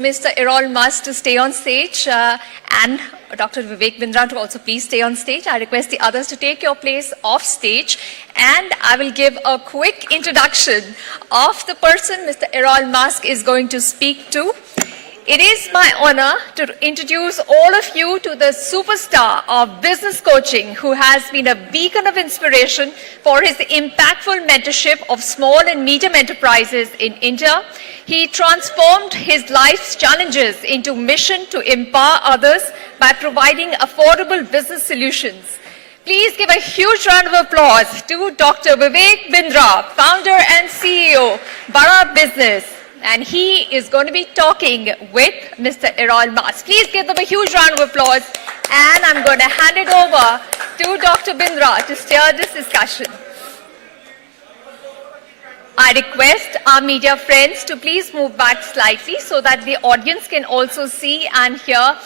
Mr. Errol Musk to stay on stage and Dr. Vivek Bindra to also please stay on stage. I request the others to take your place off stage, and I will give a quick introduction of the person Mr. Errol Musk is going to speak to. It is my honor to introduce all of you to the superstar of business coaching who has been a beacon of inspiration for his impactful mentorship of small and medium enterprises in India. He transformed his life's challenges into mission to empower others by providing affordable business solutions. Please give a huge round of applause to Dr. Vivek Bindra, founder and CEO, Bharat Business. And he is going to be talking with Mr. Errol Musk. Please give them a huge round of applause. And I'm going to hand it over to Dr. Bindra to steer this discussion. I request our media friends to please move back slightly so that the audience can also see and hear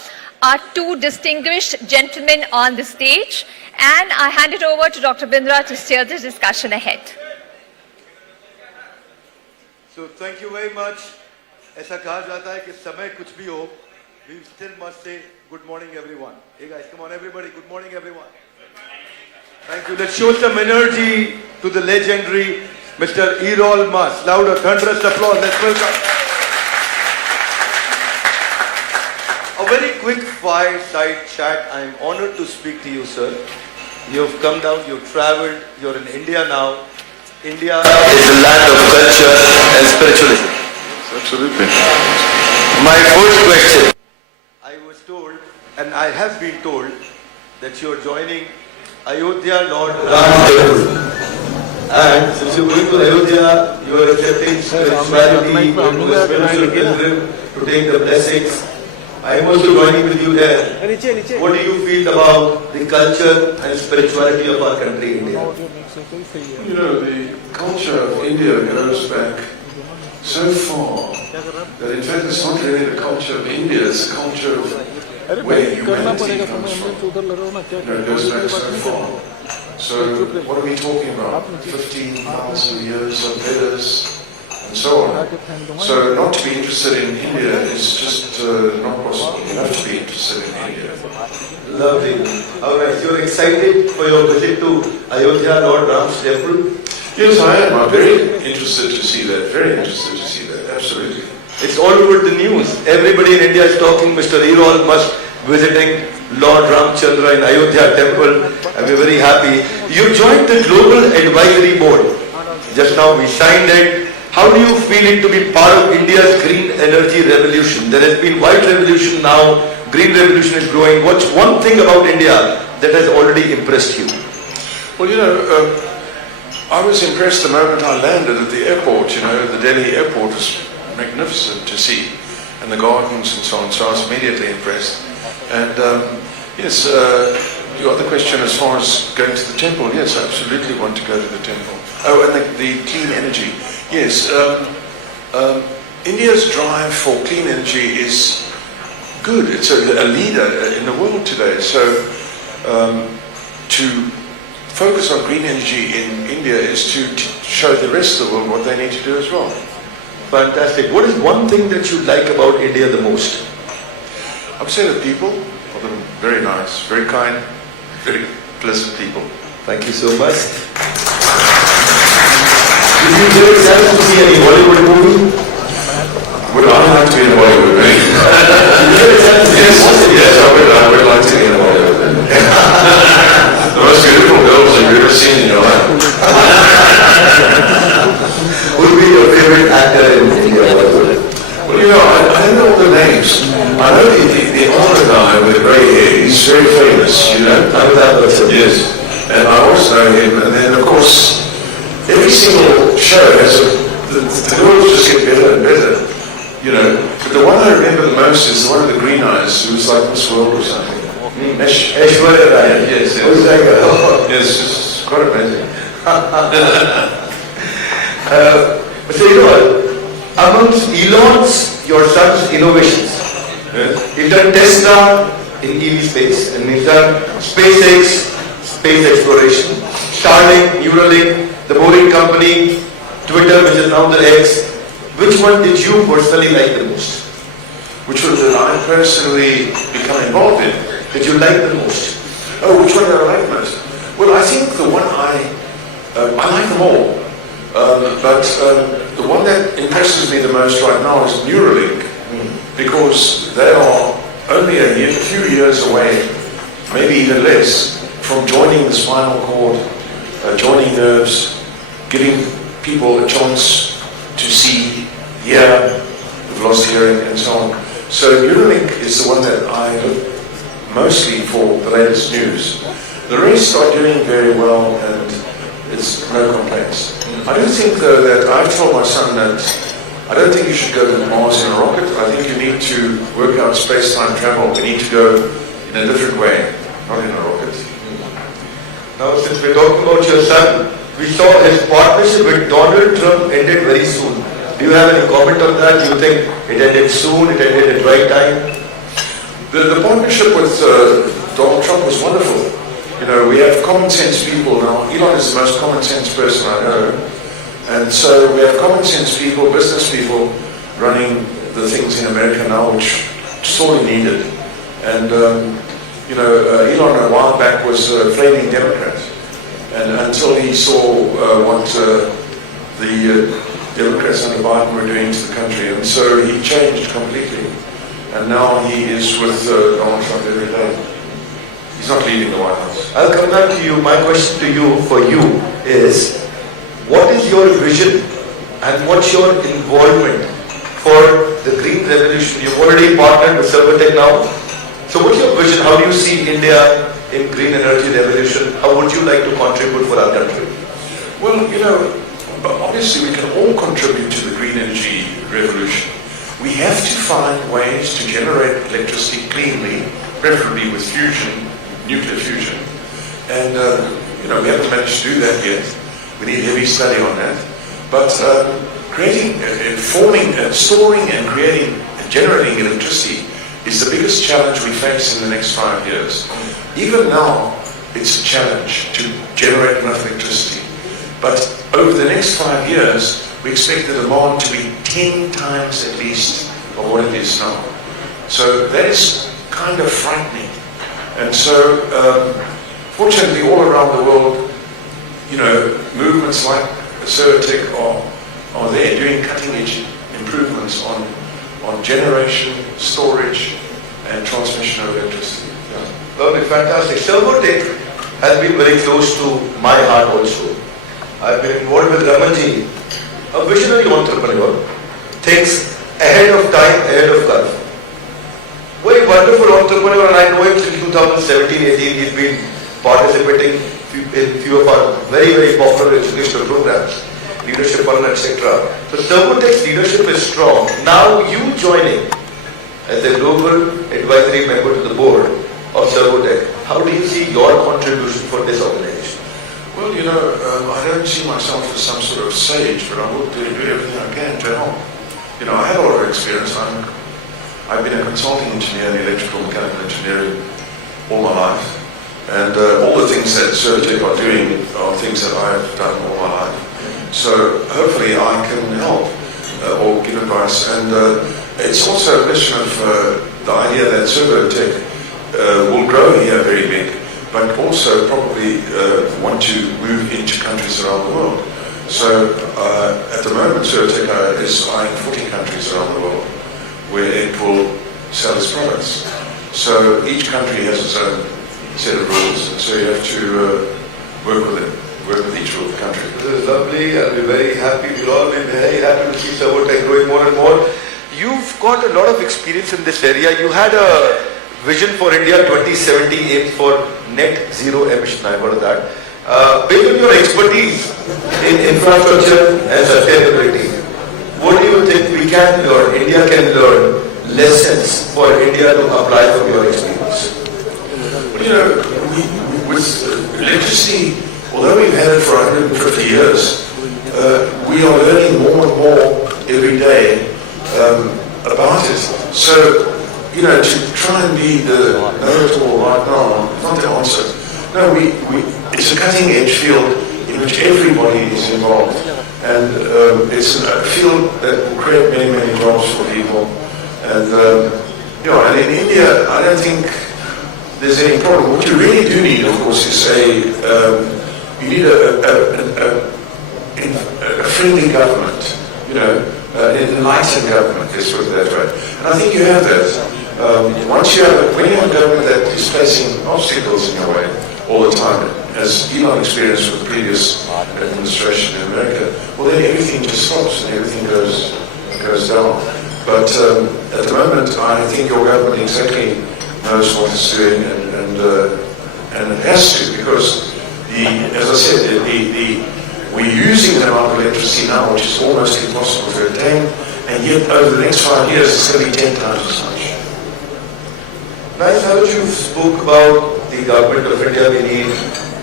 our two distinguished gentlemen on the stage. And I hand it over to Dr. Bindra to steer this discussion ahead. So thank you very much. ऐसा कहा जाता है कि समय कुछ भी हो, we still must say good morning everyone. Hey guys, come on everybody, good morning everyone. Thank you. Let's show some energy to the legendary Mr. Errol Musk. Louder, thunderous applause. Let's welcome. A very quick fireside chat. I am honored to speak to you, sir. You've come down, you've traveled, you're in India now. India is the land of culture and spiritualism. Yes, absolutely. My first question. I was told, and I have been told, that you're joining Ayodhya Lord Ram Temple. And since you're going to Ayodhya, you are accepting spirituality, you are going to a spiritual pilgrim to take the blessings. I am also joining with you there. What do you feel about the culture and spirituality of our country, India? You know, the culture of India goes back so far that in fact it's not really the culture of India, it's the culture of where humanity comes from. You know, it goes back so far. So what are we talking about? 15,000 years of Vedas and so on. So not to be interested in India is just not possible. You have to be interested in India. Lovely. Alright, you're excited for your visit to Ayodhya Lord Ram's temple? Yes, I am. I'm very interested to see that. Very interested to see that. Absolutely. It's all over the news. Everybody in India is talking Mr. Errol Musk visiting Lord Ramchandra in Ayodhya temple, and we're very happy. You joined the Global Advisory Board. Just now we signed it. How do you feel it to be part of India's green energy revolution? There has been white revolution now, green revolution is growing. What's one thing about India that has already impressed you? Well, you know, I was impressed the moment I landed at the airport. You know, the Delhi airport was magnificent to see, and the gardens and so on, so I was immediately impressed. And yes, your other question as far as going to the temple, yes, I absolutely want to go to the temple. Oh, and the clean energy. Yes, India's drive for clean energy is good. It's a leader in the world today. So to focus on green energy in India is to show the rest of the world what they need to do as well. Fantastic. What is one thing that you like about India the most? I would say the people. They're very nice, very kind, very pleasant people. Thank you so much. Did you get a chance to see any Bollywood movie? Would I like to be in a Bollywood movie? Yes, I would like to be in a Bollywood movie. The most beautiful girls you've ever seen in your life. Who would be your favorite actor in India? Well, you know, I don't know all the names. I know the older guy with grey hair, he's very famous, you know? Yes. And I also know him, and then of course, every single show has the girls just get better and better, you know. But the one I remember the most is the one with the green eyes, who was like Miss World or something. Aishwarya Rai. Yes, yes. Yes, it's quite amazing. Mr. Errol, amongst Elon's, your son's innovations, he's done Tesla in EV space, and he's done SpaceX, space exploration, Starlink, Neuralink, the Boring Company, Twitter, which is now the X. Which one did you personally like the most? which one did I personally become involved in? That you like the most? Oh, which one did I like most? Well, I think the one I like them all, but the one that impresses me the most right now is Neuralink, because they are only a few years away, maybe even less, from joining the spinal cord, joining nerves, giving people a chance to see, hear, who've lost hearing, and so on. So Neuralink is the one that I look mostly for the latest news. The rest are doing very well, and it's no complaints. I do think, though, that I've told my son that I don't think you should go to Mars in a rocket. I think you need to work out space-time travel. We need to go in a different way, not in a rocket. Now, since we're talking about your son, we saw his partnership with Donald Trump ended very soon. Do you have any comment on that? Do you think it ended soon, it ended at the right time? The partnership with Donald Trump was wonderful. You know, we have common sense people now. Elon is the most common sense person I know. And so we have common sense people, business people, running the things in America now, which sorely needed. And, you know, Elon a while back was a flaming Democrat. And until he saw what the Democrats under Biden were doing to the country. And so he changed completely. And now he is with Donald Trump every day. He's not leaving the White House. I'll come back to you. My question to you, for you, is what is your vision and what's your involvement for the green revolution? You've already partnered with Silvertech now. So what's your vision? How do you see India in green energy revolution? How would you like to contribute for our country? Well, you know, obviously we can all contribute to the green energy revolution. We have to find ways to generate electricity cleanly, preferably with fusion, nuclear fusion. And, you know, we haven't managed to do that yet. We need heavy study on that. But creating, storing and creating and generating electricity is the biggest challenge we face in the next 5 years. Even now, it's a challenge to generate enough electricity. But over the next 5 years, we expect the demand to be 10 times at least of what it is now. So that is kind of frightening. And so, fortunately, all around the world, you know, movements like Silvertech are there doing cutting-edge improvements on generation, storage, and transmission of electricity. Yeah. Lovely, fantastic. Silvertech has been very close to my heart also. I've been involved with Ramanji, a visionary entrepreneur, thinks ahead of time, ahead of curve. Very wonderful entrepreneur, and I know him since 2017-18. He's been participating in few of our very, very popular educational programs, Leadership Run, etc. So Silvertech's leadership is strong. Now you joining as a global advisory member to the board of Silvertech, how do you see your contribution for this organization? Well, you know, I don't see myself as some sort of sage, but I will do everything I can to help. You know, I have a lot of experience. I've been a consulting engineer in electrical and mechanical engineering all my life. And all the things that Satya are doing are things that I've done all my life. So hopefully I can help or give advice. And it's also a question of the idea that Silvertech will grow here very big, but also probably want to move into countries around the world. So at the moment, Silvertech is eyeing 40 countries around the world where it will sell its products. So each country has its own set of rules, and so you have to work with each rule of the country. This is lovely. I'll be very happy. We'll all be very happy to see Silvertech growing more and more. You've got a lot of experience in this area. You had a vision for India 2070 aim for net zero emission. I've heard of that. Based on your expertise in infrastructure and sustainability, what do you think we can learn, India can learn lessons for India to apply from your experience? Well, you know, with electricity, although we've had it for 150 years, we are learning more and more every day about it. So, you know, to try and be the know-it-all right now, not the answer. No, it's a cutting-edge field in which everybody is involved. And it's a field that will create many, many jobs for people. And, and in India, I don't think there's any problem. What you really do need, of course, is you need a friendly government, an enlightened government, let's put it that way. And I think you have that. When you have a government that is placing obstacles in your way all the time, as Elon experienced with the previous administration in America, well then everything just stops and everything goes down. But at the moment, I think your government exactly knows what it's doing and it has to, because as I said, we're using an amount of electricity now which is almost impossible to attain, and yet over the next 5 years it's going to be 10 times as much. Nice how you spoke about the government of India. We need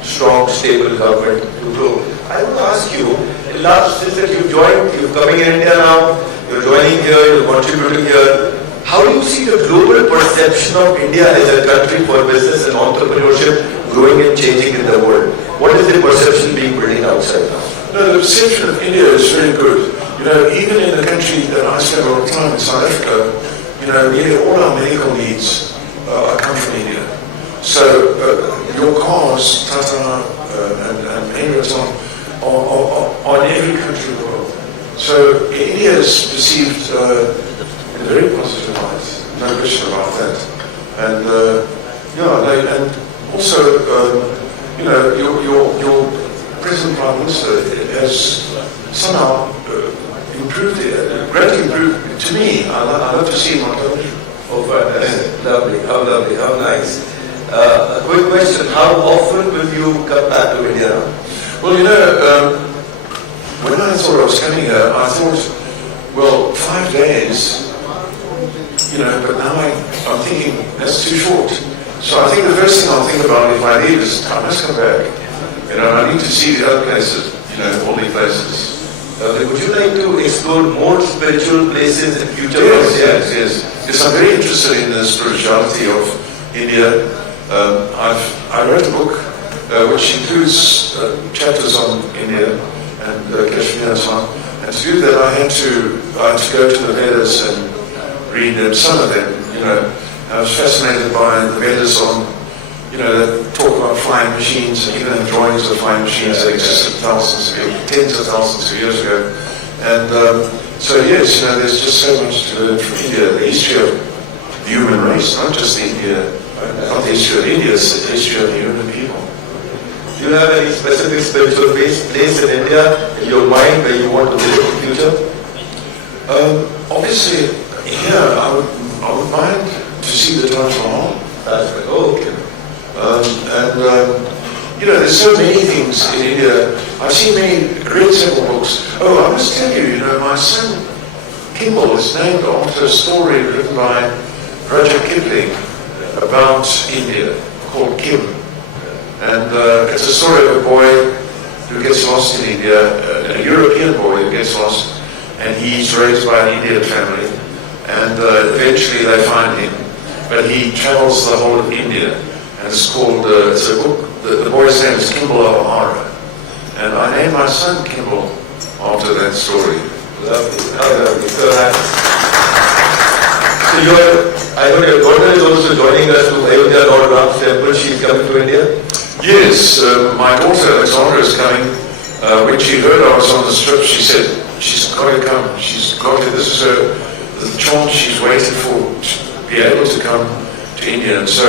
strong, stable government to grow. I want to ask you, since that you've coming in India now, you're joining here, you're contributing here, how do you see the global perception of India as a country for business and entrepreneurship growing and changing in the world? What is the perception being building outside now? No, the perception of India is very good. Even in the country that I spend a lot of time in, South Africa, nearly all our medical needs come from India. So your cars, Tata and Emirates are in every country in the world. So India is perceived in a very positive light, no question about that. And and also, your present Prime Minister has somehow greatly improved to me. I love to see him on television. Oh, fantastic. Lovely, how nice. A quick question, how often will you come back to India now? Well, when I thought I was coming here, I thought, 5 days, but now I'm thinking that's too short. So I think the first thing I'll think about if I leave is I must come back. I need to see the other places, all the places. Would you like to explore more spiritual places in future? Yes. Because I'm very interested in the spirituality of India. I wrote a book which includes chapters on India and Kashmir and so on. And to do that, I had to go to the Vedas and read them, some of them. I was fascinated by the Vedas on, that talk about flying machines, and even drawings of flying machines that existed tens of thousands of years ago. And so yes, there's just so much to learn from India. The history of the human race, not just not the history of India, it's the history of the human people. Do you have any specific spiritual place in India in your mind where you want to visit in the future? Obviously, I would mind to see the Taj Mahal. That's right. Oh, okay. There's so many things in India. I've seen read several books. I must tell you, my son Kimball is named after a story written by Rudyard Kipling about India called Kim. And it's a story of a boy who gets lost in India, a European boy who gets lost, and he's raised by an Indian family. And eventually they find him. But he travels the whole of India. And it's called, it's a book, the boy's name is Kimball O'Hara. And I named my son Kimball after that story. Lovely. So I know your daughter is also joining us to Ayodhya Lord Ram's temple. She's coming to India? Yes, my daughter Alexandra is coming. When she heard I was on the strip, she said, she's got to come. This is the chance she's waited for to be able to come to India. And so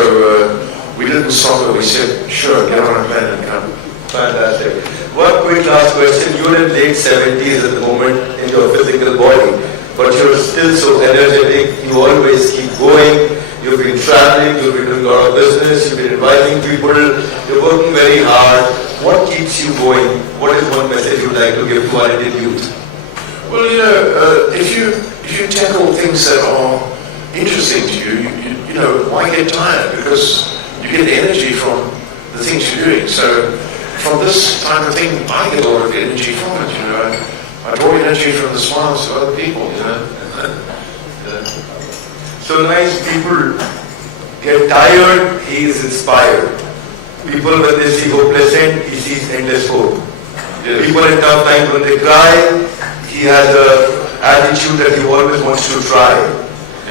we didn't stop her. We said, sure, get on a plane and come. Fantastic. One quick last question. You're in late 70s at the moment in your physical body, but you're still so energetic. You always keep going. You've been traveling, you've been doing a lot of business, you've been advising people, you're working very hard. What keeps you going? What is one message you'd like to give to our Indian youth? Well, if you tackle things that are interesting to you, why get tired? Because you get energy from the things you're doing. So from this type of thing, I get a lot of energy from it. I draw energy from the smiles of other people. So nice, people get tired, he is inspired. People when they see hopeless end, he sees endless hope. Yes. People in tough times when they cry, he has an attitude that he always wants to try.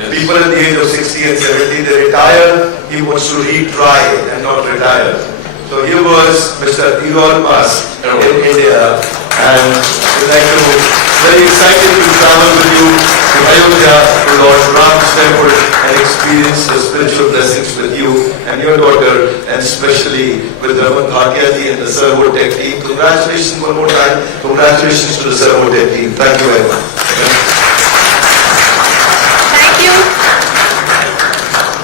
People at the age of 60 and 70, they retire, he wants to retry and not retire. So here was Mr. Elon Musk in India, and we'd like to, very excited to travel with you to Ayodhya, to Lord Ram's temple, and experience the spiritual blessings with you and your daughter, and especially with Raman Bhatia ji and the Servo Tech team. Congratulations one more time. Congratulations to the Servo Tech team. Thank you very much.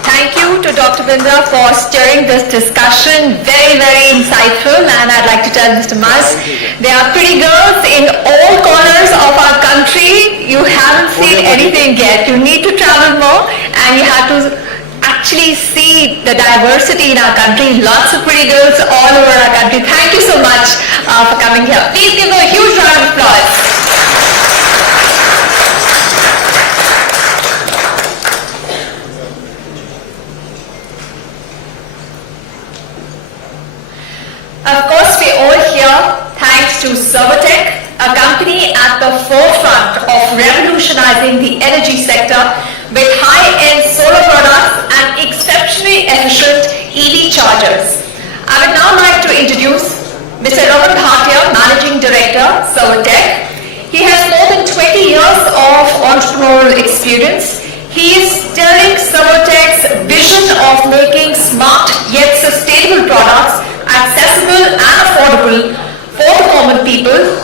Thank you to Dr. Upendrra for steering this discussion. Very, very insightful. And I'd like to tell Mr. Mas, there are pretty girls in all corners of our country. You haven't seen anything yet. You need to travel more, and you have to actually see the diversity in our country. Lots of pretty girls all over our country. Thank you so much for coming here. Please give them a huge round of applause. Of course, we're all here thanks to Servotech, a company at the forefront of revolutionizing the energy sector with high-end solar products and exceptionally efficient EV chargers. I would now like to introduce Mr. Raman Bhatia, Managing Director, Servotech. He has more than 20 years of entrepreneurial experience. He is steering Servotech's vision of making smart yet sustainable products accessible and affordable for the common people.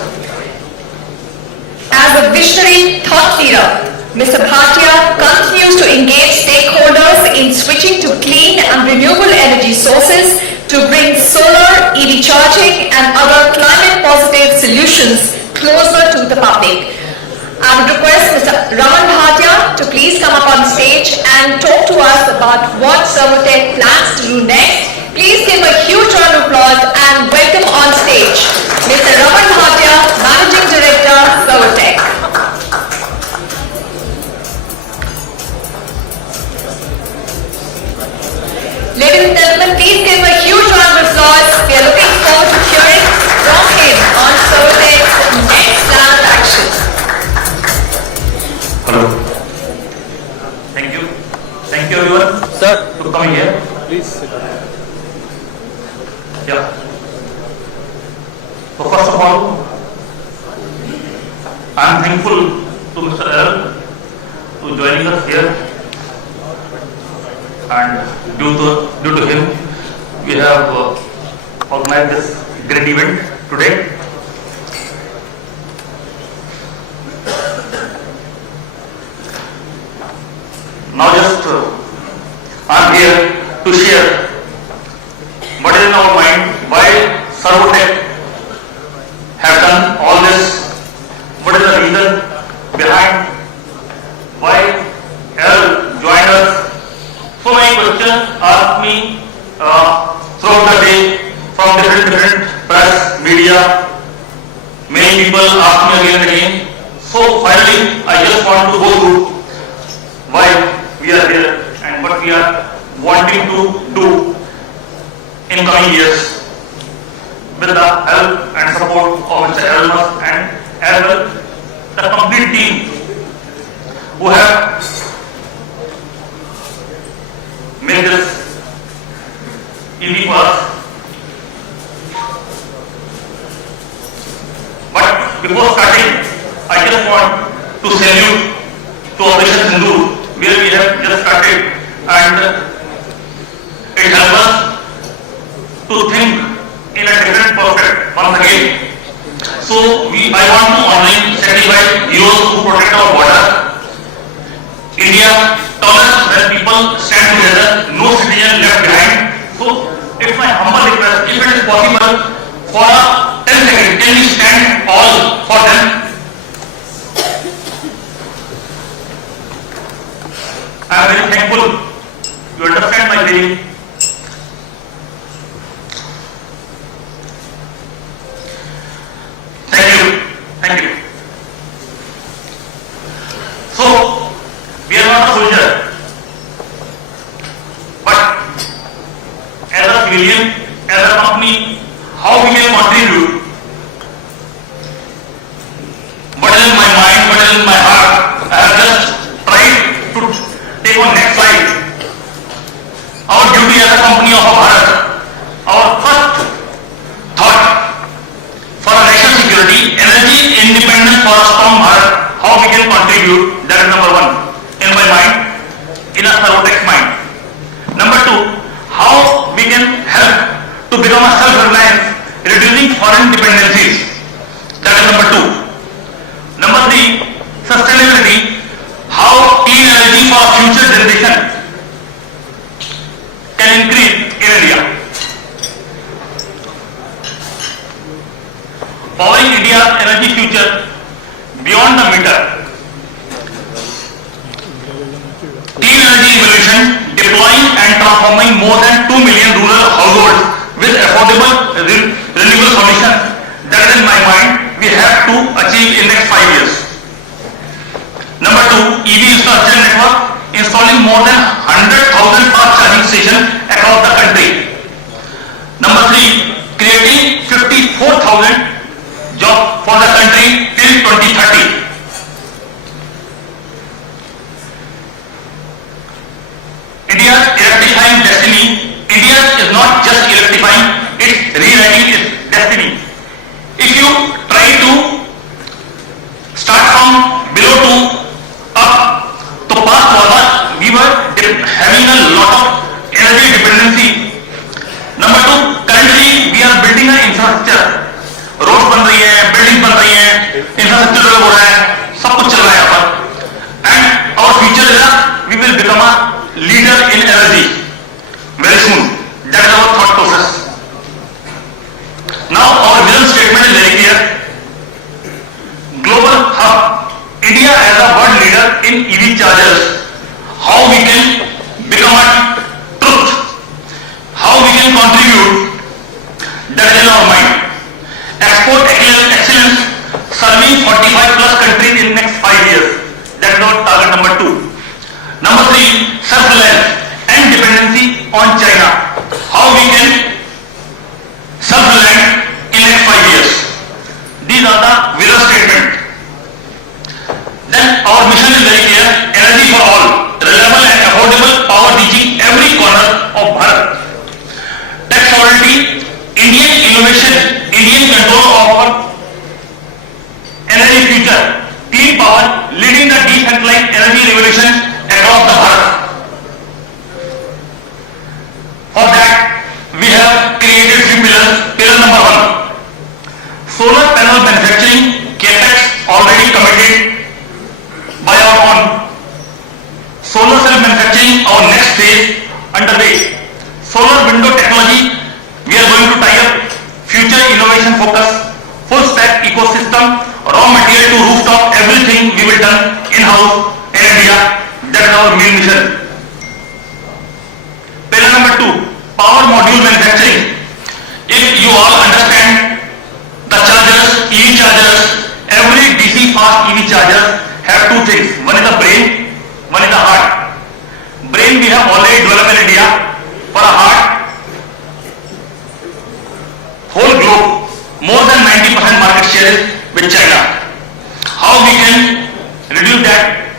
As a visionary thought leader, Mr. Bhatia continues to engage stakeholders in switching to clean and renewable energy sources to bring solar, EV charging and other climate-positive solutions closer to the public. I would request Mr. Raman Bhatia to please come up on stage and talk to us about what Servotech plans to do next. Please give a huge round of applause and welcome on stage Mr. Raman Bhatia, Managing Director, Servotech. Ladies and gentlemen, please give a huge round of applause. We are looking forward to hearing from him on Servotech's next plan of action. Hello. Thank you. Thank you everyone. Sir, to coming here. Please sit down. Yeah. So first of all, I am thankful to Mr. L to joining us here, and due to him, we have organized this great event today. Now just I am here to share what is in our mind, why Servotech have done all this, what is the reason behind why L joined us. So many questions asked me throughout the day from different press, media. Many people ask me again and again. So finally, I just want to go through why we are here and what we are wanting to do in coming years with the help and support of Mr. Elmas and as well the complete team who have made this easy for us. But before starting, I just want to salute to Operation Sindoor, where we have just started, and it helps us to think in a different perspective once again. So I want to online certify heroes who protect our border. India tallest when people stand together, no citizen left behind. So it's my humble request, if it is possible for 10 seconds, can we stand all for them? I am very thankful. You understand my feeling. Thank you. So, we are not a soldier, but as a civilian, as a company, how we can contribute? What is in my mind, what is in my heart? I have just tried to sister company of Bharat, our first thought for our national security, energy independence for a strong Bharat, how we can contribute, that is number one in my mind, in a Sarvotex mind. Number two, how we can help to become a self-reliance, reducing foreign dependencies, that is number two. Number three, sustainability, how clean energy for future generation can increase in India. Powering India's energy future beyond the meter. Clean energy revolution, deploying and transforming more than 2 million rural households with affordable renewable solutions. That is in my mind we have to achieve in next 5 years. Number two, EV infrastructure network, installing more than 100,000 fast charging stations across the country. Number three, creating 54,000 jobs for the country till 2030. India's electrifying destiny. India is not just electrifying, it's rewriting its destiny. If you try to start from below to up, the past was we were having a lot of energy dependency. Number two, currently we are building an infrastructure. Road बन रही है, building बन रही है, infrastructure develop हो रहा है, सब कुछ चल रहा है यहाँ पर. And our future is we will become a leader in energy very soon. That is our thought process. Now our vision statement is very clear. Global hub, India as a world leader in EV chargers. How we can become a truth, how we can contribute, that is in our mind. Export excellence, serving 45 plus countries in next 5 years. That is our target number two. Number three, self-reliance and dependency on China. How we can self-reliant in next 5 years. These are the vision statement. Then our mission is very clear: energy for all, reliable and affordable power reaching every corner of Bharat. Tech sovereignty, Indian innovation, Indian control of our energy future, clean power, leading the decentralized energy revolution across the Bharat. For that, we have created three pillars. Pillar number one, solar panel manufacturing, capex already committed by our own. Solar cell manufacturing, our next phase underway. Solar window technology, we are going to tie up. Future innovation focus, full stack ecosystem, raw material to rooftop, everything we will done in-house in India. That is our main mission. Pillar number two, power module manufacturing. If you all understand the chargers, EV chargers, every DC fast EV charger have two things. One is the brain, one is the heart. Brain we have already developed in India. For a heart, whole globe, more than 90% market share is with China. How we can reduce that?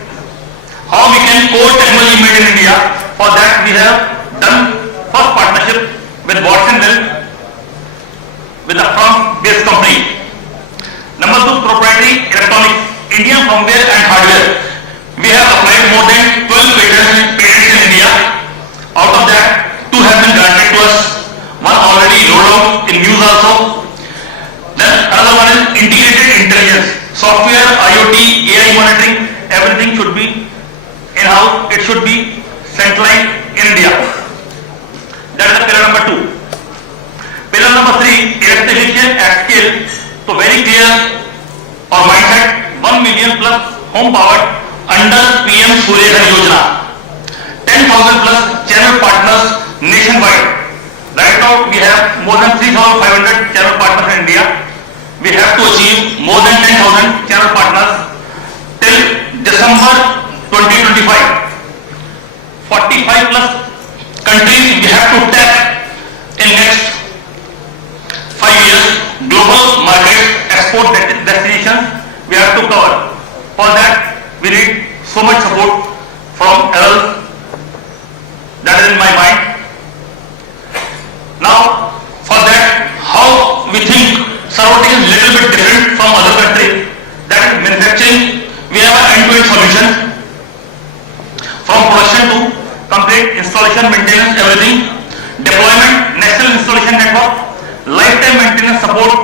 How we can core technology made in India? For that we have done first partnership with Watson Mill, with a France-based company. Number two, proprietary electronics, Indian firmware and hardware. We have applied more than 12 patents in India. Out of that, 2 have been granted to us. One already rolled out in news also. Then another one is integrated intelligence, software, IoT, AI monitoring, everything should be in-house. It should be centralized in India. That is pillar number two. Pillar number three, electrification at scale. So very clear our mindset, 1 million plus home powered under PM Surya Ghar Yojana. 10,000 plus channel partners nationwide. Right now we have more than 3,500 channel partners in India. We have to achieve more than 10,000 channel partners till December 2025. 45 plus countries we have to tap in next 5 years. Global market, export destinations we have to cover. For that we need so much support from others. That is in my mind. upgrade, installation, maintenance, everything. Deployment, national installation network, lifetime maintenance support,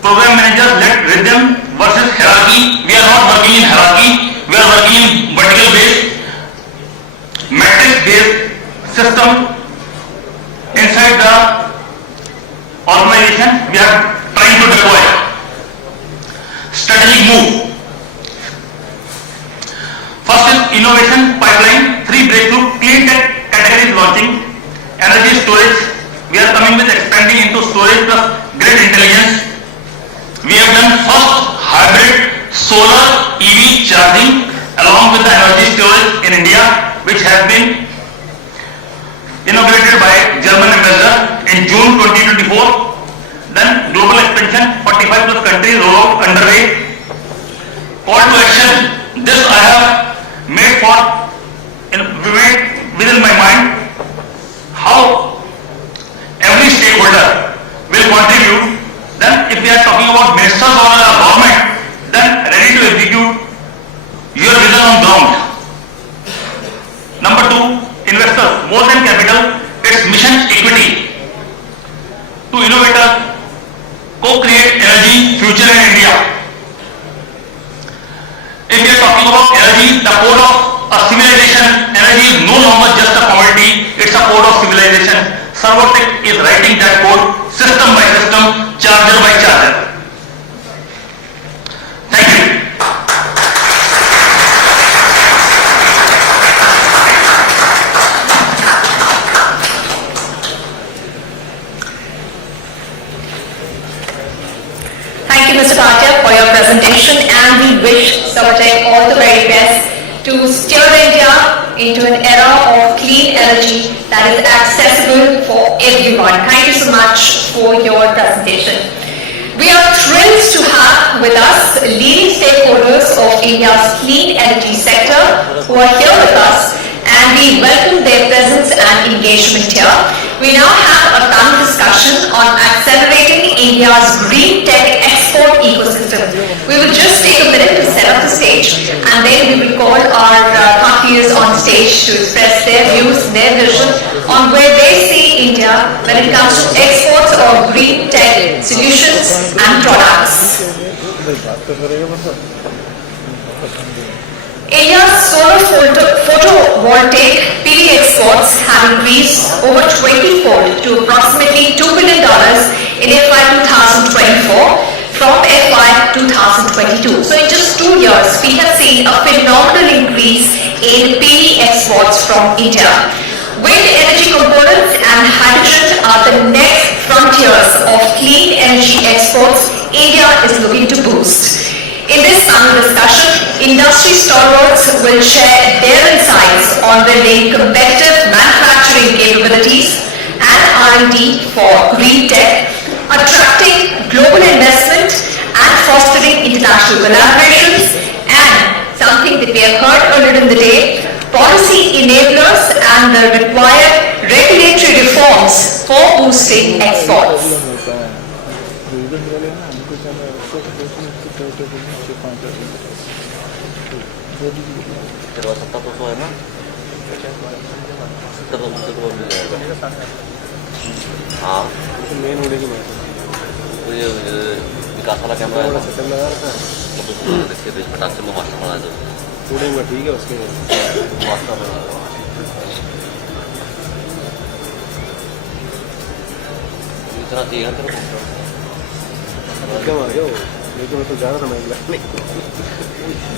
program managers, let rhythm versus hierarchy. We are not working in hierarchy, we are working in vertical based, matrix based system inside the organization we are trying to deploy. Strategic move. First is innovation pipeline, 3 breakthrough clean tech categories launching. Energy storage, we are coming with expanding into storage plus grid intelligence. We have done first hybrid solar EV charging along with the energy storage in India, which has been inaugurated by German ambassador in June 2024. Then global expansion, 45 plus countries rollout underway. Call to action, this I have made within my mind how every stakeholder will contribute. Then if we are talking about ministers or government, then ready to execute your vision on ground. Number 2, investors, more than capital, its mission equity. To innovators, co-create energy future in India. If we are talking about energy, the code of a civilization, energy is no longer just a commodity, it's a code of civilization. Servotech is writing that code system by system, charger by charger. Thank you. Thank you, Mr. Satya, for your presentation, and we wish Satya all the very best to steer India into an era of clean energy that is accessible for everyone. Thank you so much for your presentation. We are thrilled to have with us leading stakeholders of India's clean energy sector who are here with us, and we welcome their presence and engagement here. We now have a panel discussion on accelerating India's green tech export ecosystem. We will just take a minute to set up the stage, and then we will call our parties on stage to express their views, their vision on where they see India when it comes to exports of green tech solutions and products. India's solar photovoltaic PV exports have increased over 20-fold to approximately $2 billion in FY 2024 from FY 2022. So in just 2 years, we have seen a phenomenal increase in PV exports from India. Wind energy components and hydrogen are the next frontiers of clean energy exports India is looking to boost. In this panel discussion, industry stalwarts will share their insights on building competitive manufacturing capabilities and R&D for green tech, attracting global investment and fostering international collaborations, and something that we have heard earlier in the day, policy enablers and the required regulatory reforms for boosting exports. हाँ main होने की बात है ये विकास वाला camera है ना तो देखिए बीच में टास्क में मास्टर बना दो उड़ेगा ठीक है उसके मास्टर बना इतना चाहिए ना तेरे को क्या मार गया वो लेकिन मैं तो जा रहा था मैं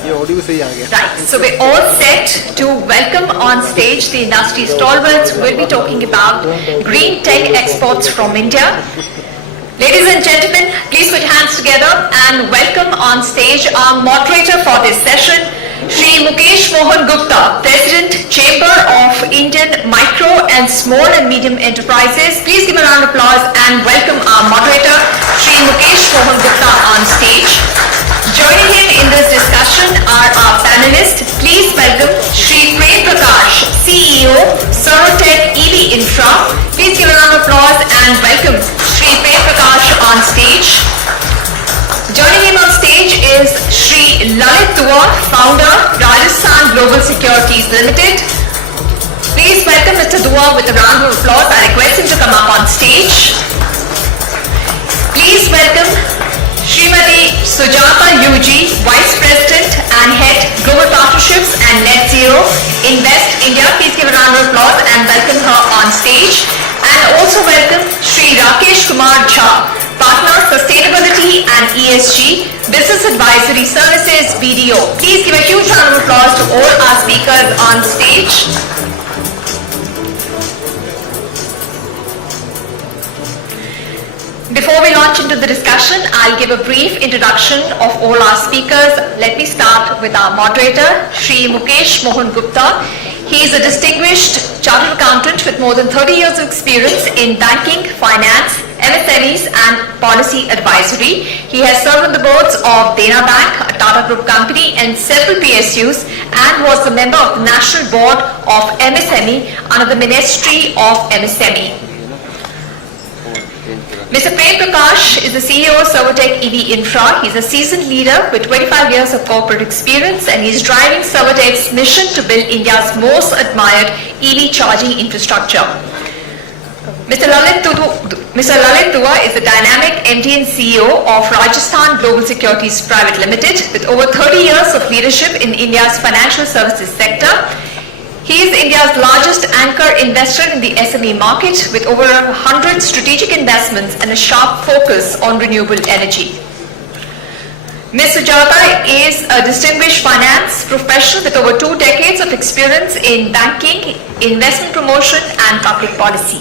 ये ऑडियो से ही आ गया. Right, so we're all set to welcome on stage the industry stalwarts. We'll be talking about green tech exports from India. Ladies and gentlemen, please put your hands together and welcome on stage our moderator for this session, Shri Mukesh Mohan Gupta, President, Chamber of Indian Micro and Small and Medium Enterprises. Please give a round of applause and welcome our moderator, Shri Mukesh Mohan Gupta on stage. Joining him in this discussion are our panelists. Please welcome Shri Prem Prakash, CEO, Serotech EV Infra. Please give a round of applause and welcome Shri Prem Prakash on stage. Joining him on stage is Shri Lalit Dua, founder, Rajasthan Global Securities Limited. Mr. Dua with a round of applause. I request him to come up on stage. Please welcome Srimati Sujata UG, Vice President and Head Global Partnerships and Net Zero Invest India. Please give a round of applause and welcome her on stage. And also welcome Shri Rakesh Kumar Jha, Partner Sustainability and ESG, Business Advisory Services, BDO. Please give a huge round of applause to all our speakers on stage. Before we launch into the discussion, I'll give a brief introduction of all our speakers. Let me start with our moderator, Shri Mukesh Mohan Gupta. He is a distinguished chartered accountant with more than 30 years of experience in banking, finance, MSMEs and policy advisory. He has served on the boards of Dena Bank, a Tata Group company, and several PSUs, and was a member of the National Board of MSME under the Ministry of MSME. Mr. Prem Prakash is the CEO of Servotech EV Infra. He's a seasoned leader with 25 years of corporate experience, and he's driving Servotech's mission to build India's most admired EV charging infrastructure. Mr. Lalit Dua is the dynamic MD and CEO of Rajasthan Global Securities Private Limited with over 30 years of leadership in India's financial services sector. He is India's largest anchor investor in the SME market with over 100 strategic investments and a sharp focus on renewable energy. Ms. Sujata is a distinguished finance professional with over 2 decades of experience in banking, investment promotion and public policy.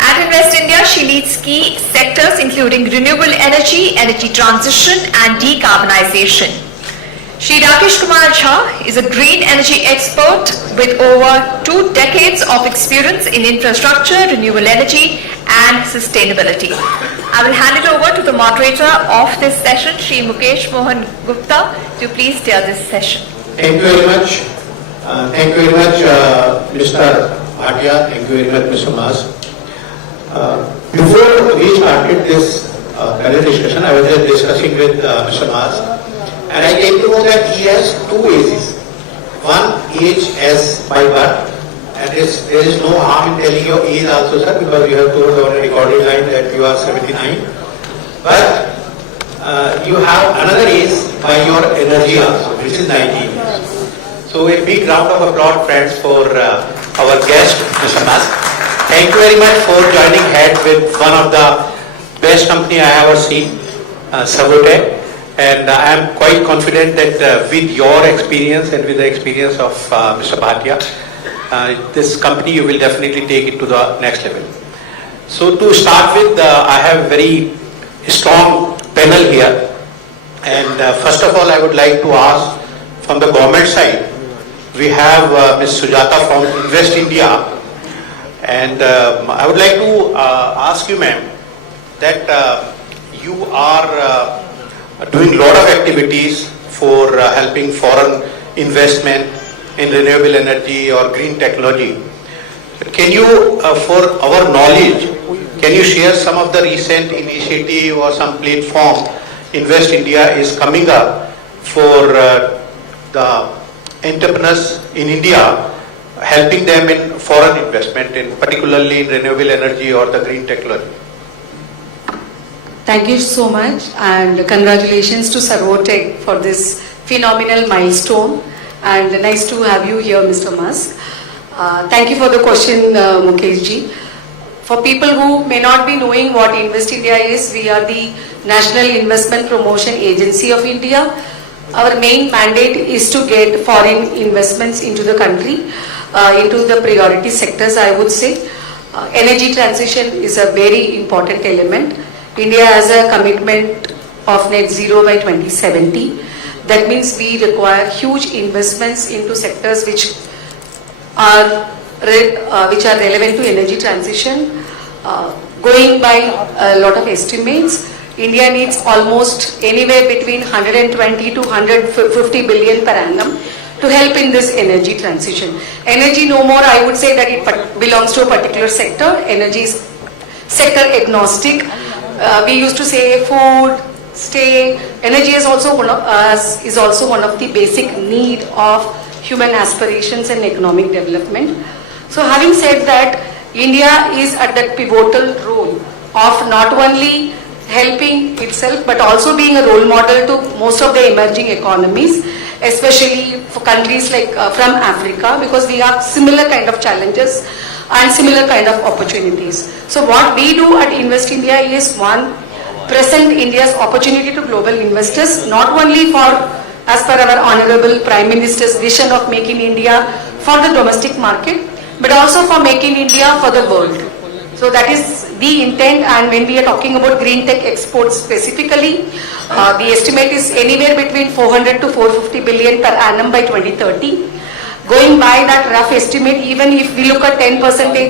At Invest India, she leads key sectors including renewable energy, energy transition and decarbonization. Shri Rakesh Kumar Jha is a green energy expert with over 2 decades of experience in infrastructure, renewable energy and sustainability. I will hand it over to the moderator of this session, Shri Mukesh Mohan Gupta, to please steer this session. Thank you very much. Mr. Bhatia. Thank you very much, Mr. Mas. Before we started this panel discussion, I was just discussing with Mr. Mas. And I came to know that he has 2 ages. One age as by birth, and there is no harm in telling your age also, sir, because you have told on a recording line that you are 79. But you have another age by your energy also, which is 19 years. So a big round of applause, friends, for our guest, Mr. Mas. Thank you very much for joining head with one of the best company I have ever seen, Servotech. And I am quite confident that with your experience and with the experience of Mr. Bhatia, this company you will definitely take it to the next level. So to start with, I have a very strong panel here. And first of all, I would like to ask from the government side, we have Ms. Sujata from Invest India. And I would like to ask you, ma'am, that you are doing a lot of activities for helping foreign investment in renewable energy or green technology. Can you, for our knowledge, can you share some of the recent initiative or some platform Invest India is coming up for the entrepreneurs in India, helping them in foreign investment, in particularly in renewable energy or the green technology? Thank you so much, and congratulations to Servotech for this phenomenal milestone, and nice to have you here, Mr. Musk. Thank you for the question, Mukesh ji. For people who may not be knowing what Invest India is, we are the National Investment Promotion Agency of India. Our main mandate is to get foreign investments into the country, into the priority sectors, I would say. Energy transition is a very important element. India has a commitment of net zero by 2070. That means we require huge investments into sectors which are relevant to energy transition. Going by a lot of estimates, India needs almost anywhere between 120 to 150 billion per annum to help in this energy transition. Energy no more, I would say that it belongs to a particular sector. Energy is sector agnostic. We used to say food, stay. Energy is also one of the basic need of human aspirations and economic development. So having said that, India is at that pivotal role of not only helping itself but also being a role model to most of the emerging economies, especially for countries like from Africa, because we have similar kind of challenges and similar kind of opportunities. So what we do at Invest India is, one, present India's opportunity to global investors, not only for, as per our Honorable Prime Minister's vision of making India for the domestic market, but also for making India for the world. So that is the intent, and when we are talking about green tech exports specifically, the estimate is anywhere between 400 to 450 billion per annum by 2030. Going by that rough estimate, even if we look at 10%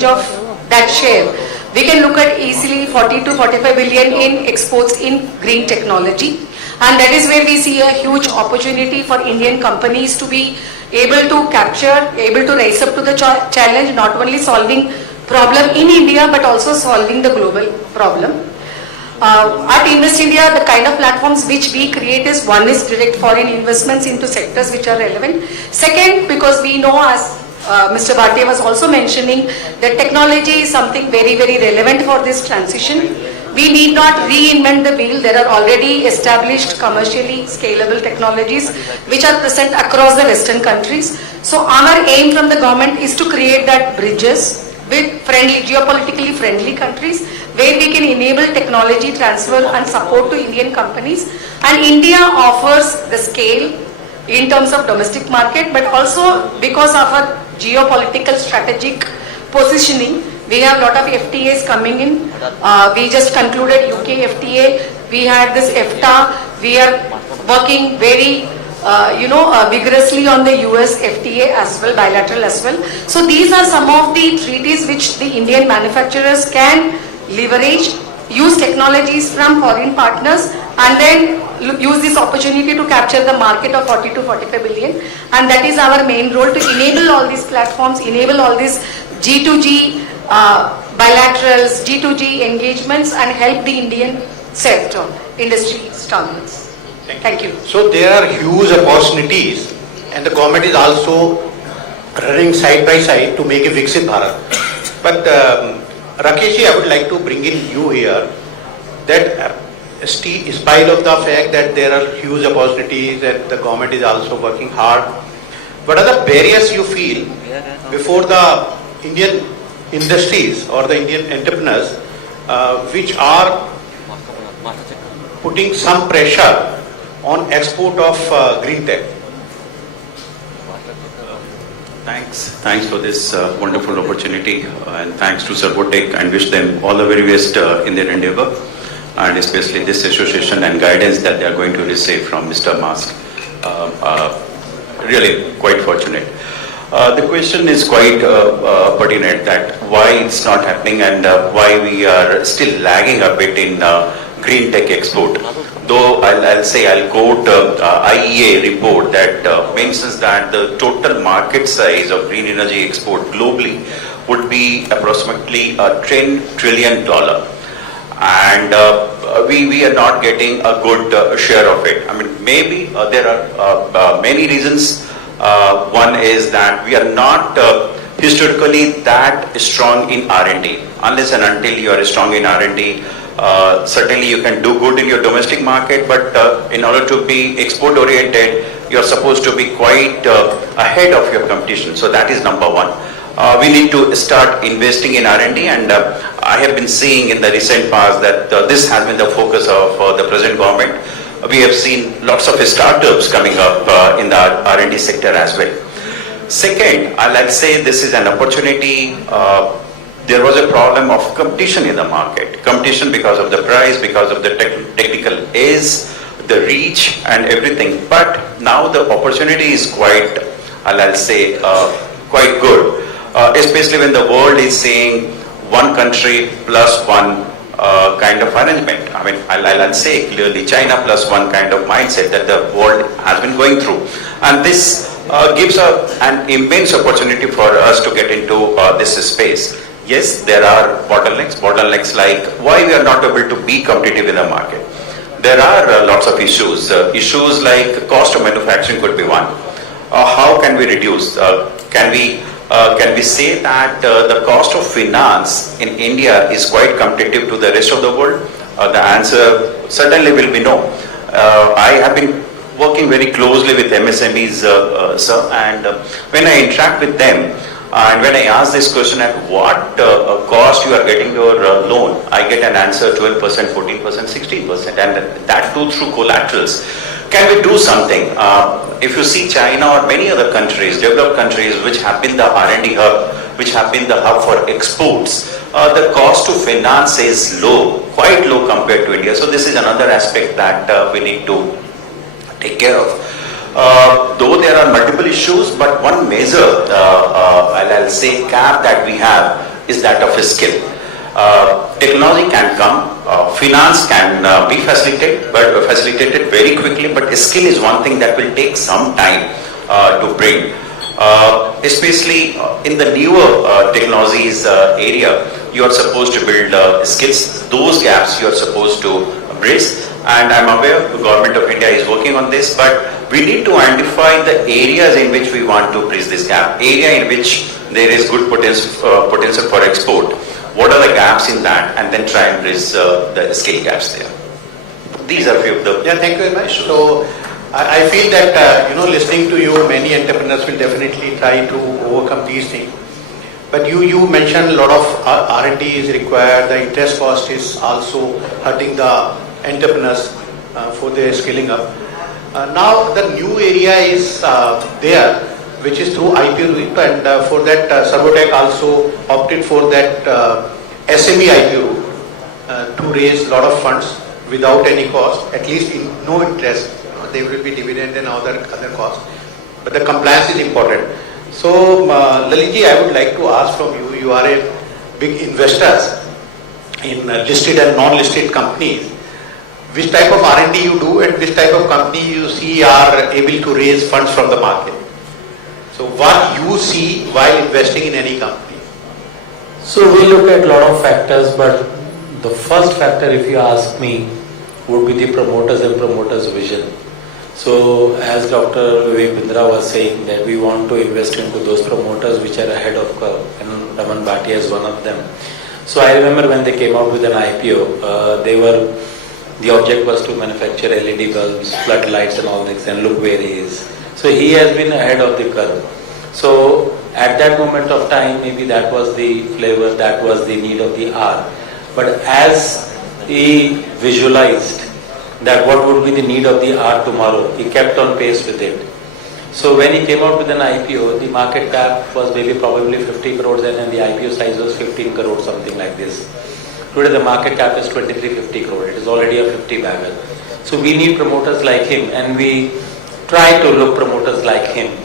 of that share, we can look at easily 40 to 45 billion in exports in green technology. And that is where we see a huge opportunity for Indian companies to be able to capture, able to rise up to the challenge, not only solving problem in India but also solving the global problem. At Invest India, the kind of platforms which we create is, one is direct foreign investments into sectors which are relevant. Second, because we know, as Mr. Bhatia was also mentioning, that technology is something very, very relevant for this transition. We need not reinvent the wheel. There are already established commercially scalable technologies which are present across the Western countries. So our aim from the government is to create that bridges with geopolitically friendly countries where we can enable technology transfer and support to Indian companies. And India offers the scale in terms of domestic market, but also because of our geopolitical strategic positioning, we have a lot of FTAs coming in. We just concluded UK FTA. We had this EFTA. We are working very vigorously on the US FTA as well, bilateral as well. So these are some of the treaties which the Indian manufacturers can leverage, use technologies from foreign partners, and then use this opportunity to capture the market of 40 to 45 billion. And that is our main role, to enable all these platforms, enable all these G2G bilaterals, G2G engagements, and help the Indian sector, industry standards. Thank you. So there are huge opportunities, and the government is also running side by side to make a Viksit Bharat. But Rakeshji, I would like to bring in you here, that in spite of the fact that there are huge opportunities and the government is also working hard, what are the barriers you feel before the Indian industries or the Indian entrepreneurs which are putting some pressure on export of green tech? Thanks for this wonderful opportunity, and thanks to Servotech, and wish them all the very best in their endeavor, and especially this association and guidance that they are going to receive from Mr. Musk. Really quite fortunate. The question is quite pertinent, that why it's not happening and why we are still lagging a bit in green tech export. Though I'll quote IEA report that mentions that the total market size of green energy export globally would be approximately $10 trillion. And we are not getting a good share of it. I mean, maybe there are many reasons. One is that we are not historically that strong in R&D. Unless and until you are strong in R&D, certainly you can do good in your domestic market, but in order to be export oriented, you are supposed to be quite ahead of your competition. So that is number one. We need to start investing in R&D, and I have been seeing in the recent past that this has been the focus of the present government. We have seen lots of startups coming up in the R&D sector as well. Second, I'll say this is an opportunity. There was a problem of competition in the market. Competition because of the price, because of the technical edge, the reach and everything. But now the opportunity is quite, I'll say, quite good. Especially when the world is saying one country plus one kind of arrangement. I mean, I'll say clearly China plus one kind of mindset that the world has been going through. And this gives an immense opportunity for us to get into this space. Yes, there are bottlenecks like why we are not able to be competitive in the market. There are lots of issues. Issues like cost of manufacturing could be one. how can we reduce? Can we say that the cost of finance in India is quite competitive to the rest of the world? The answer certainly will be no. I have been working very closely with MSMEs, sir, and when I interact with them, and when I ask this question at what cost you are getting your loan, I get an answer 12%, 14%, 16%, and that too through collaterals. Can we do something? If you see China or many other countries, developed countries which have been the R&D hub, which have been the hub for exports, the cost to finance is low, quite low compared to India. So this is another aspect that we need to take care of. Though there are multiple issues, but one major, I'll say, gap that we have is that of a skill. Technology can come, finance can be facilitated very quickly, but skill is one thing that will take some time to bring. Especially in the newer technologies area, you are supposed to build skills. Those gaps you are supposed to bridge. And I'm aware the government of India is working on this, but we need to identify the areas in which we want to bridge this gap, area in which there is good potential for export. What are the gaps in that, and then try and bridge the skill gaps there. These are few of the Thank you very much. So I feel that listening to you, many entrepreneurs will definitely try to overcome these things. But you mentioned a lot of R&D is required. The interest cost is also hurting the entrepreneurs for their scaling up. Now the new area is there, which is through IPO route, and for that Servotech also opted for that SME IPO route to raise a lot of funds without any cost, at least in no interest. There will be dividend and other costs, but the compliance is important. So Lalitji, I would like to ask from you, you are a big investor in listed and non-listed companies. Which type of R&D you do and which type of company you see are able to raise funds from the market? So what you see while investing in any company? So we look at a lot of factors, but the first factor, if you ask me, would be the promoters and promoters' vision. So as Dr. Upendrra was saying, that we want to invest into those promoters which are ahead of curve, and Raman Bhatia is one of them. So I remember when they came out with an IPO, the object was to manufacture LED bulbs, floodlights and all this, and look where he is. So he has been ahead of the curve. So at that moment of time, maybe that was the flavor, that was the need of the hour. But as he visualized that what would be the need of the hour tomorrow, he kept on pace with it. So when he came out with an IPO, the market cap was maybe probably 50 crores and then the IPO size was 15 crores, something like this. Today the market cap is 2350 crore. It is already a 50 bagger. So we need promoters like him, and we try to look promoters like him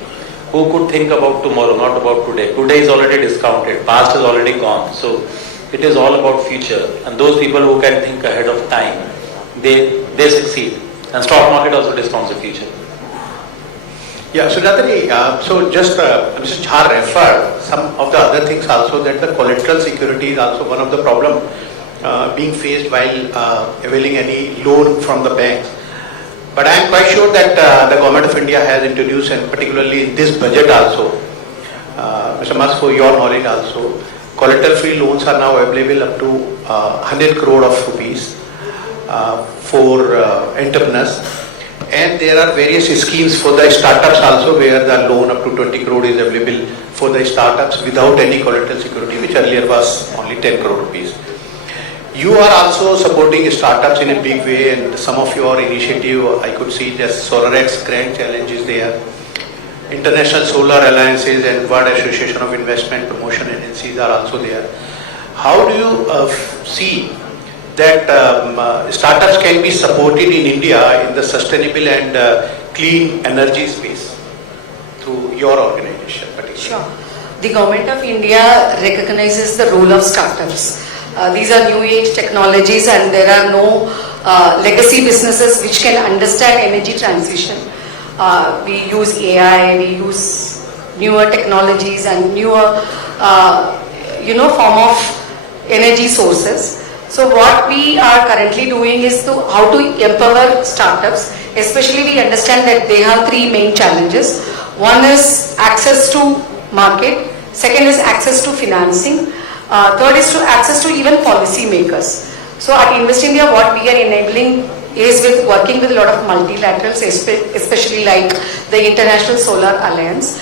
who could think about tomorrow, not about today. Today is already discounted. Past is already gone. So it is all about future. And those people who can think ahead of time, they succeed. And stock market also discounts the future. Yeah, so Datari, so just Mr. Jha referred some of the other things also, that the collateral security is also one of the problem being faced while availing any loan from the banks. But I am quite sure that the Government of India has introduced, and particularly in this budget also, Mr. Musk, for your knowledge also, collateral-free loans are now available up to 100 crore of rupees for entrepreneurs. And there are various schemes for the startups also, where the loan up to 20 crore is available for the startups without any collateral security, which earlier was only 10 crore rupees. You are also supporting startups in a big way, and some of your initiative, I could see the SolarX Grand Challenge is there. International Solar Alliances and World Association of Investment Promotion Agencies are also there. How do you see that startups can be supported in India in the sustainable and clean energy space through your organization particularly? Sure. The Government of India recognizes the role of startups. These are new age technologies, and there are no legacy businesses which can understand energy transition. We use AI, we use newer technologies and newer form of energy sources. So what we are currently doing is how to empower startups. Especially we understand that they have three main challenges. One is access to market, second is access to financing, third is to access to even policy makers. So at Invest India, what we are enabling is with working with a lot of multilaterals, especially like the International Solar Alliance,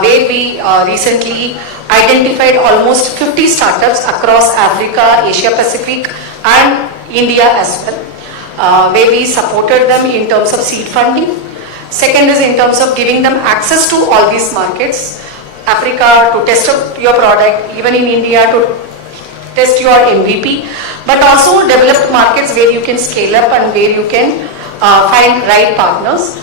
where we recently identified almost 50 startups across Africa, Asia Pacific and India as well, where we supported them in terms of seed funding. Second is in terms of giving them access to all these markets, Africa to test your product, even in India to test your MVP, but also developed markets where you can scale up and where you can find right partners.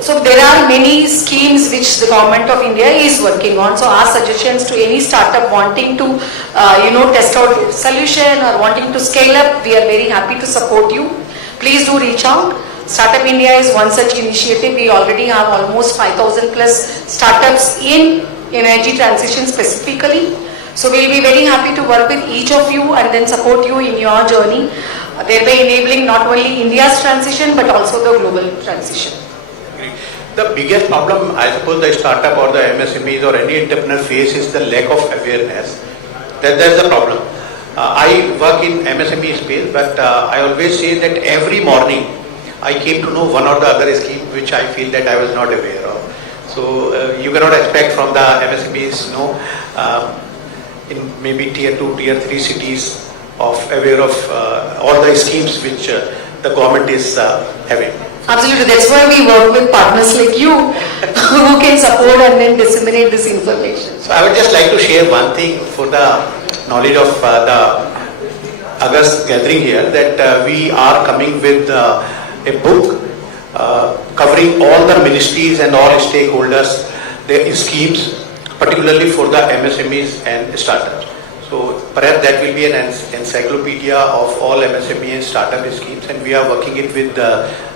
So there are many schemes which the government of India is working on. So our suggestions to any startup wanting to test out solution or wanting to scale up, we are very happy to support you. Please do reach out. Startup India is one such initiative. We already have almost 5,000 plus startups in energy transition specifically. So we'll be very happy to work with each of you and then support you in your journey, thereby enabling not only India's transition but also the global transition. The biggest problem, I suppose, the startup or the MSMEs or any entrepreneur face is the lack of awareness. That's the problem. I work in MSME space, but I always say that every morning I came to know one or the other scheme which I feel that I was not aware of. So you cannot expect from the MSMEs, in maybe tier 2, tier 3 cities of aware of all the schemes which the government is having. Absolutely, that's why we work with partners like you who can support and then disseminate this information. So I would just like to share one thing for the knowledge of the August gathering here, that we are coming with a book covering all the ministries and all stakeholders, their schemes, particularly for the MSMEs and startups. So perhaps that will be an encyclopedia of all MSME and startup schemes, and we are working it with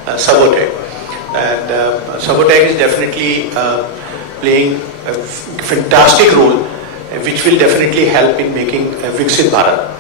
Savotec. And Savotec is definitely playing a fantastic role, which will definitely help in making Viksit Bharat.